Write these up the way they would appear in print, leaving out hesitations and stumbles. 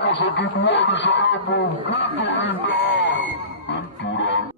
Satu dua di sana begitu indah. Benturan.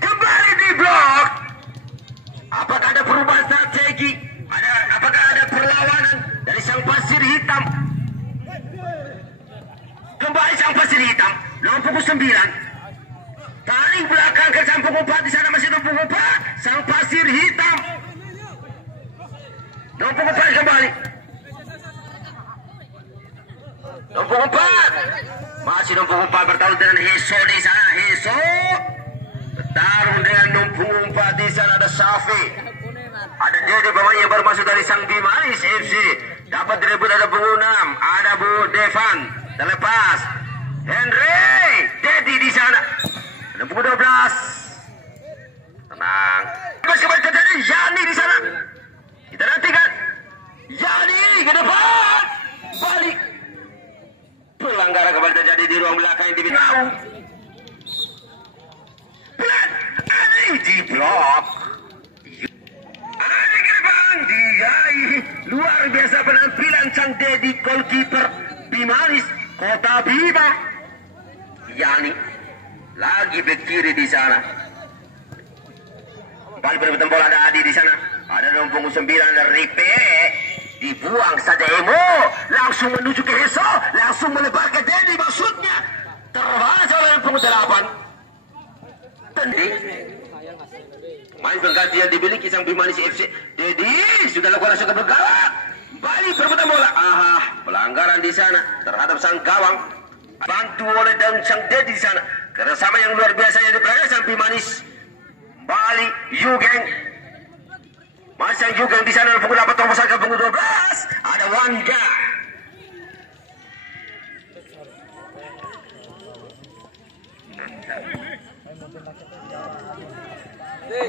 Kembali di blok. Apakah ada perubahan strategi? Apakah ada perlawanan dari sang pasir hitam? Kembali sang pasir hitam. Nomor punggung 9. Tarik belakang ke sang punggung 4. Di sana masih nomor punggung 4. Sang pasir hitam. Nomor punggung 4 kembali. Nomor punggung 4. Masih nomor punggung 4 bertarung dengan Heso di sana. Heso bertarung dengan nomor punggung 4. Di sana ada Safi. Ada Dede pemain yang baru masuk dari sang Bimanis FC. Dapat direbut ada punggung 6. Ada Bu Devan. Terlepas. Henry, Dedi di sana. Nomor 12. Tenang. Kembali terjadi Yani di sana. Kita nantikan. Yani ke depan. Balik. Pelanggaran kembali terjadi di ruang belakang yang dibintau. Pelan. Ani di blok. Ani ke depan. Diai. Luar biasa penampilan sang Dedi goalkeeper Bimanis Kota Bima. Yani lagi bek kiri di sana. Balik perebutan bola ada Adi di sana. Ada nomor punggung 9 dari Ripe. Dibuang saja Emo. Langsung menuju ke Heso. Langsung melebar ke Dedi maksudnya. Terbaca oleh nomor punggung 8. Tendi. Main pengganti yang dimiliki sang Bimanis FC. Dedi sudah lakukan langsung ke bergawang. Balik perebutan bola. Pelanggaran di sana terhadap sang gawang. Bantu oleh dan sang Dedi di sana. Kerjasama yang luar biasa yang diperoleh sang Bimanis. Bali Yugeng. Masang Yugeng di sana pukul 8 tombol ke pukul 12. Ada Wanda.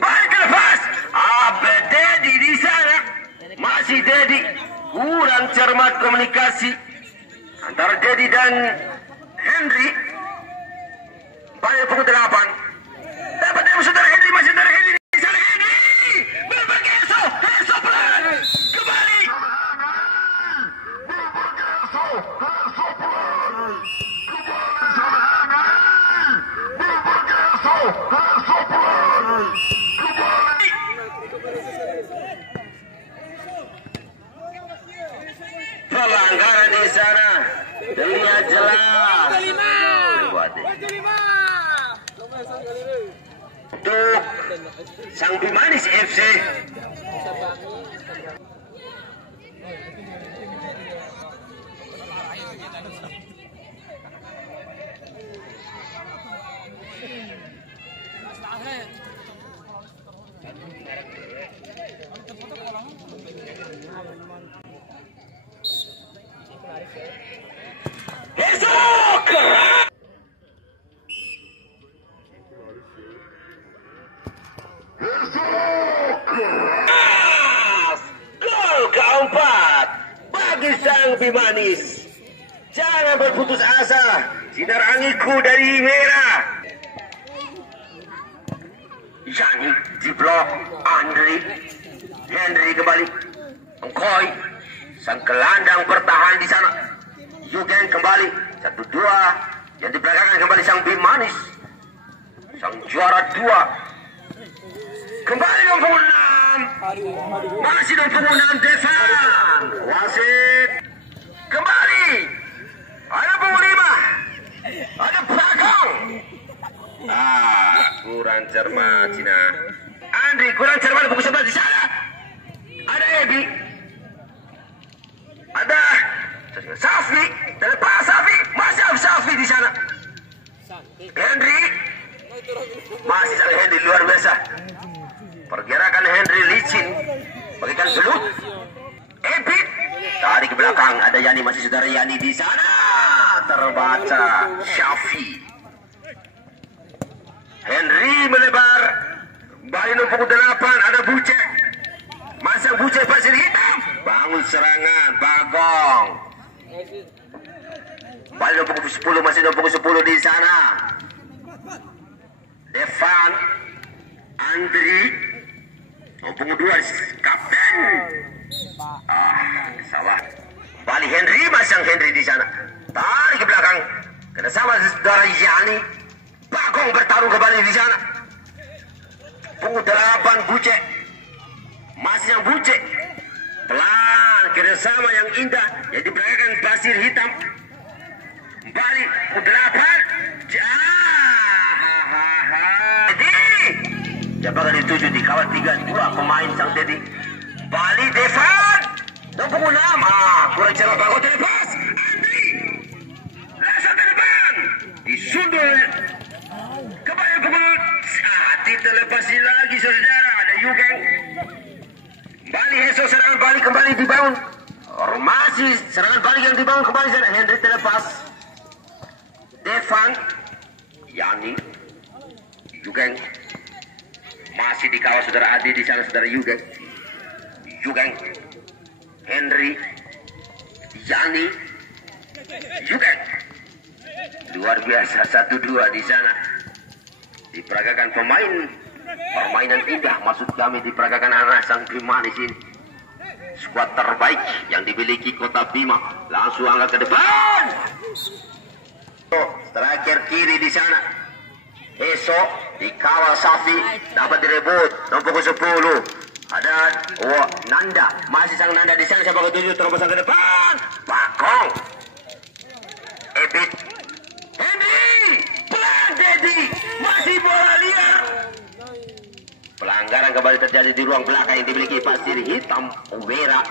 Balik lepas. Dedi di sana. Masih Dedi. Kurang cermat komunikasi antara Dedi dan Henry. Balik pukul 8. Dapat dari saudara Henry. Masih saudara Henry di sana. Henry berubah ke Heso. Heso pelan. Kembali. Berubah ke Heso. Heso pelan. Kembali sana Henry. Berubah ke Heso. Heso pelan. Kembali. Pelanggaran di sana terlihat jelas. Untuk sang Bimanis FC. Gol keempat bagi sang Bimanis. Jangan berputus asa. Sinar anginku dari merah. Yani di blok Andri. Henry kembali. Engkoi. Sang gelandang bertahan di sana. Yugen kembali. 1-2. Yang di belakang kembali sang Bimanis. Sang juara 2. Kembali nomor punggung 6. Masih nomor punggung 6 Devan. Wasit. Kembali. Ada punggung 5. Ada Bagong. Kurang cermat Cina. Andri kurang cermat punggung 11 di sana. Ada Ebi. Ada Safi. Terlepas Safi. Masih ada Safi di sana. Henry. Masih ada Henry luar biasa. Pergerakan Henry licin. Bagikan gelut. Ebit. Tarik ke belakang. Ada Yani. Masih saudara Yani di sana. Terbaca. Syafi. Henry melebar. Bali nomor punggung 8. Ada Buce. Masang Buce pasir hitam. Bangun serangan. Bagong. Bali nomor punggung 10. Masih nomor punggung 10 di sana. Andri. Nomor punggung 2 kapten. Salah. Kembali Henry, masang Henry di sana. Tarik ke belakang. Kerjasama saudara Yani. Bagong bertarung kembali di sana. Punggung 8 Buce. Masih yang Buce. Pelan, kerjasama yang indah. Yang diperagakan pasir hitam. Kembali punggung 8. Jadi, jabakan dituju di kawat 3-2 pemain sang Dedi. Bali Devan. Dan punggung 6. Kurang cepat bagus terlepas. Andri. Langsung ke depan. Disundul. Kembali punggung. Terlepasi lagi saudara. Ada Yugeng. Bali Heso serangan balik kembali dibangun. Masih serangan balik yang dibangun kembali. Henry terlepas. Devan. Yani. Yugeng. Masih dikawal saudara Adi di sana saudara Yugeng. Yugeng. Henry. Yani. Yugeng. Luar biasa 1-2 di sana. Diperagakan permainan indah, maksud kami diperagakan anak sang Bima di sini. Skuad terbaik yang dimiliki Kota Bima langsung angkat ke depan. Striker kiri di sana. Esok dikawal Safi, dapat direbut nomor 10. Ada Nanda, masih sang Nanda di sana, siapa ketujuh terobosan ke depan. Bakong. Ebit. Henry. Pelan Dedi. Masih bola liar. Pelanggaran kembali terjadi di ruang belakang yang dimiliki pasir hitam Umera.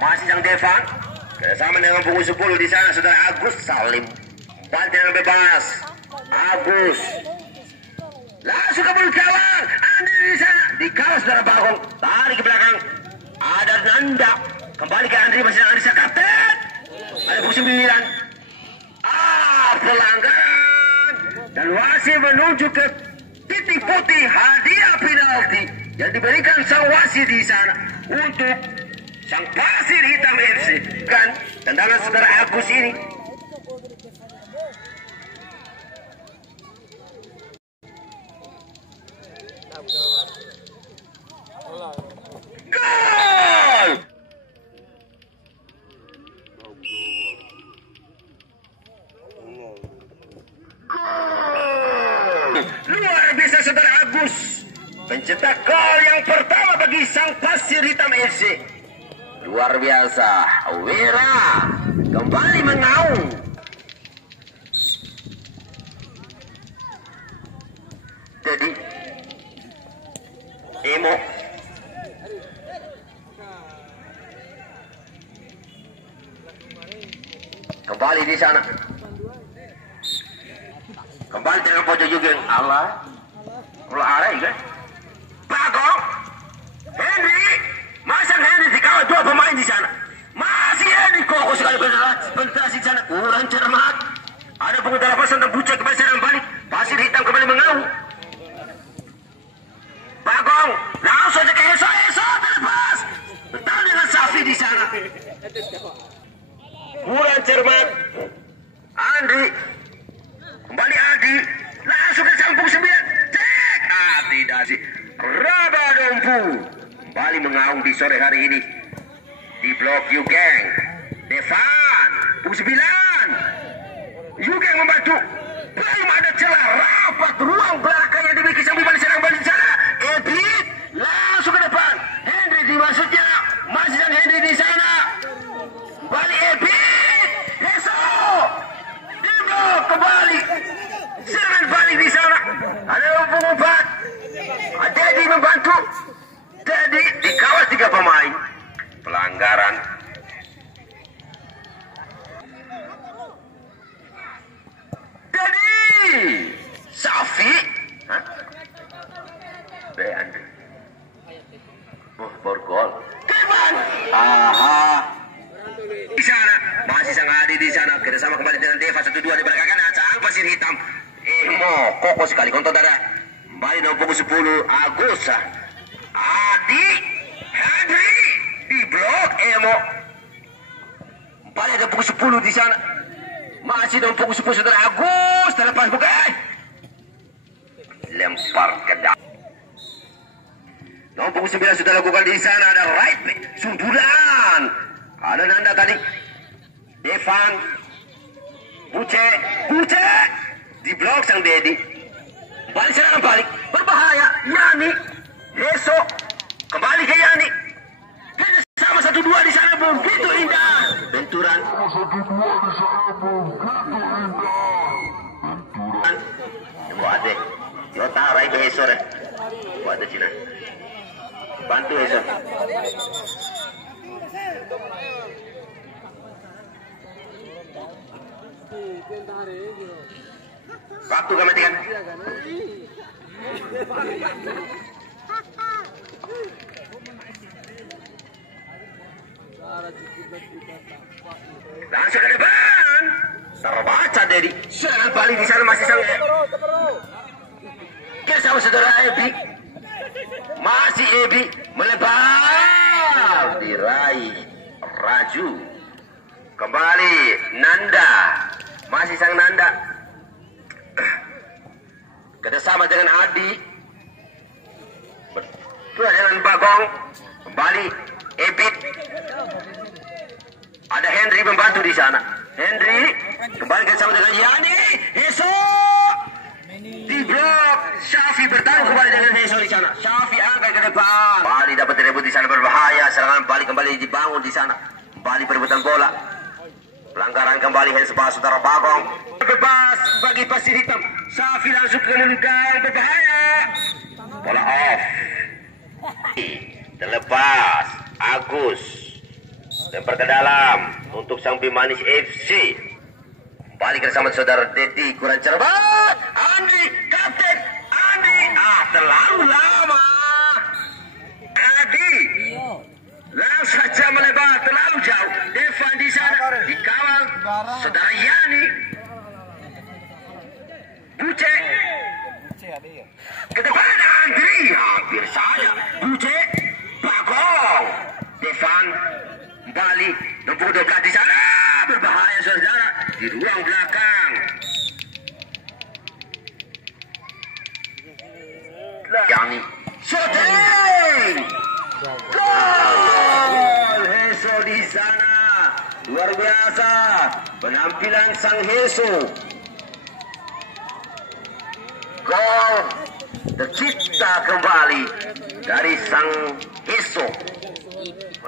Masih sang Devan. Bersama dengan punggung 10 di sana saudara Agus Salim. Bantai yang bebas. Agus. Langsung ke mulut kawan. Andri di sana. Dikawal saudara Bagong. Tarik ke belakang. Ada Nanda. Kembali ke Andri, masih Andri sang kapten. Ada punggung 9. Pelanggaran. Dan wasit menuju ke titik putih hadiah penalti yang diberikan sang wasit di sana untuk sang Pasir Hitam FC. Kan tendangan saudara Agus ini. Gol! Luar biasa saudara Agus mencetak gol yang pertama bagi sang Pasir Hitam FC. Luar biasa. Wira kembali mengaung. Jadi Emo kembali di sana. Kembali dengan pojok Yugeng. Allah. Kalau arah kan. Bagong. Henry. Masang Henry dikawal 2 pemain di sana. Masih Henry. Kokoh sekali penetrasi di sana. Kurang cermat. Ada punggung 8 tentang Bucek kembali serang balik. Pasir Hitam kembali mengaung. Bagong. Langsung saja ke Eso. Eso terlepas. Bertahan dengan Safi di sana. Kurang cermat. Andri. Kembali Adi. Langsung ke sampung 9. Cek. Tidak sih. Rabadompu. Kembali mengaung di sore hari ini. Di blok Yugeng. Devan. Punggung 9. Yugeng membantu. Belum ada celah. Rapat ruang belakang yang dimiliki sang Bima serang balik sana. Edit. Langsung ke depan. Henry di maksudnya. Masih sang Henry di sana. Kembali Edit. Heso. Di blok kembali. Serangan balik di sana. Ada punggung 4. Dedi membantu. Dedi dikawal 3 pemain. Pelanggaran. Dedi. Safi. Andri. Baru gol. Devan. Di sana. Masih sang Adi di sana. Kerjasama kembali dengan Deva 1-2 di belakang kanan. Sang Pasir Hitam. Kokoh sekali kontot dada. Kembali nomor punggung 10 Agus. Adi. Henry. Di blok Emo. Kembali ada punggung 10 di sana. Masih nomor punggung 10 saudara Agus. Terlepas bukan. Lempar ke dalam. Nomor punggung 9 sudah lakukan di sana. Ada right back. Sundulan. Ada Nanda tadi. Devan. Buce. Di blok sang Dedi. Balik serangan balik. Berbahaya. Yani. Heso. Kembali ke Yani. Sama 1-2 di sana. Begitu indah. Benturan. Buat deh. Yota rai ke Heso deh. Buat deh Cina. Bantu Heso. Waktu kami tinggal. Langsung ke depan. Terbaca Dedi. Serangan balik di sana masih sang. Kesama saudara Ebi. Masih Ebi melebar. Diraih Raju. Kembali Nanda. Masih sang Nanda. Kerjasama dengan Adi. Betul dengan Bagong. Kembali Ebit. Ada Henry membantu di sana. Henry kembali kerjasama dengan Yani. Heso di blok. Syafi bertahan kembali dengan Heso di sana. Syafi angkat ke depan. Bali dapat direbut di sana berbahaya. Serangan Bali kembali dibangun di sana. Bali perebutan bola. Pelanggaran kembali Hensba saudara Bagong. Bebas bagi pasir hitam. Syafi langsung ke lingkaran berbahaya. Bola off. Terlepas. Agus. Lempar ke dalam untuk sang Bimanis FC. Balik bersama saudara Dedi. Kurang cermat. Andri, kapten Andri. Terlalu lama. Adi langsung saja melebar terlalu jauh. Devan di sana dikawal saudara Yani. Buce ke depan Andri. Hampir saja Buce. Bagong. Devan Bali nomor 12 di sana berbahaya saudara di ruang belakang. Yani shooting gol Heso di sana. Luar biasa penampilan sang Heso. Gol tercipta kembali dari sang Heso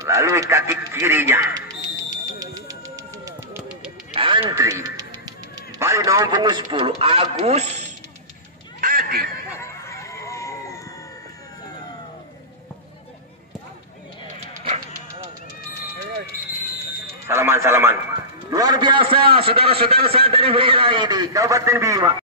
melalui kaki kirinya. Andri Bali nomor punggung 10 Agus Adi. Salaman. Luar biasa saudara-saudara saya dari daerah ini Kabupaten Bima.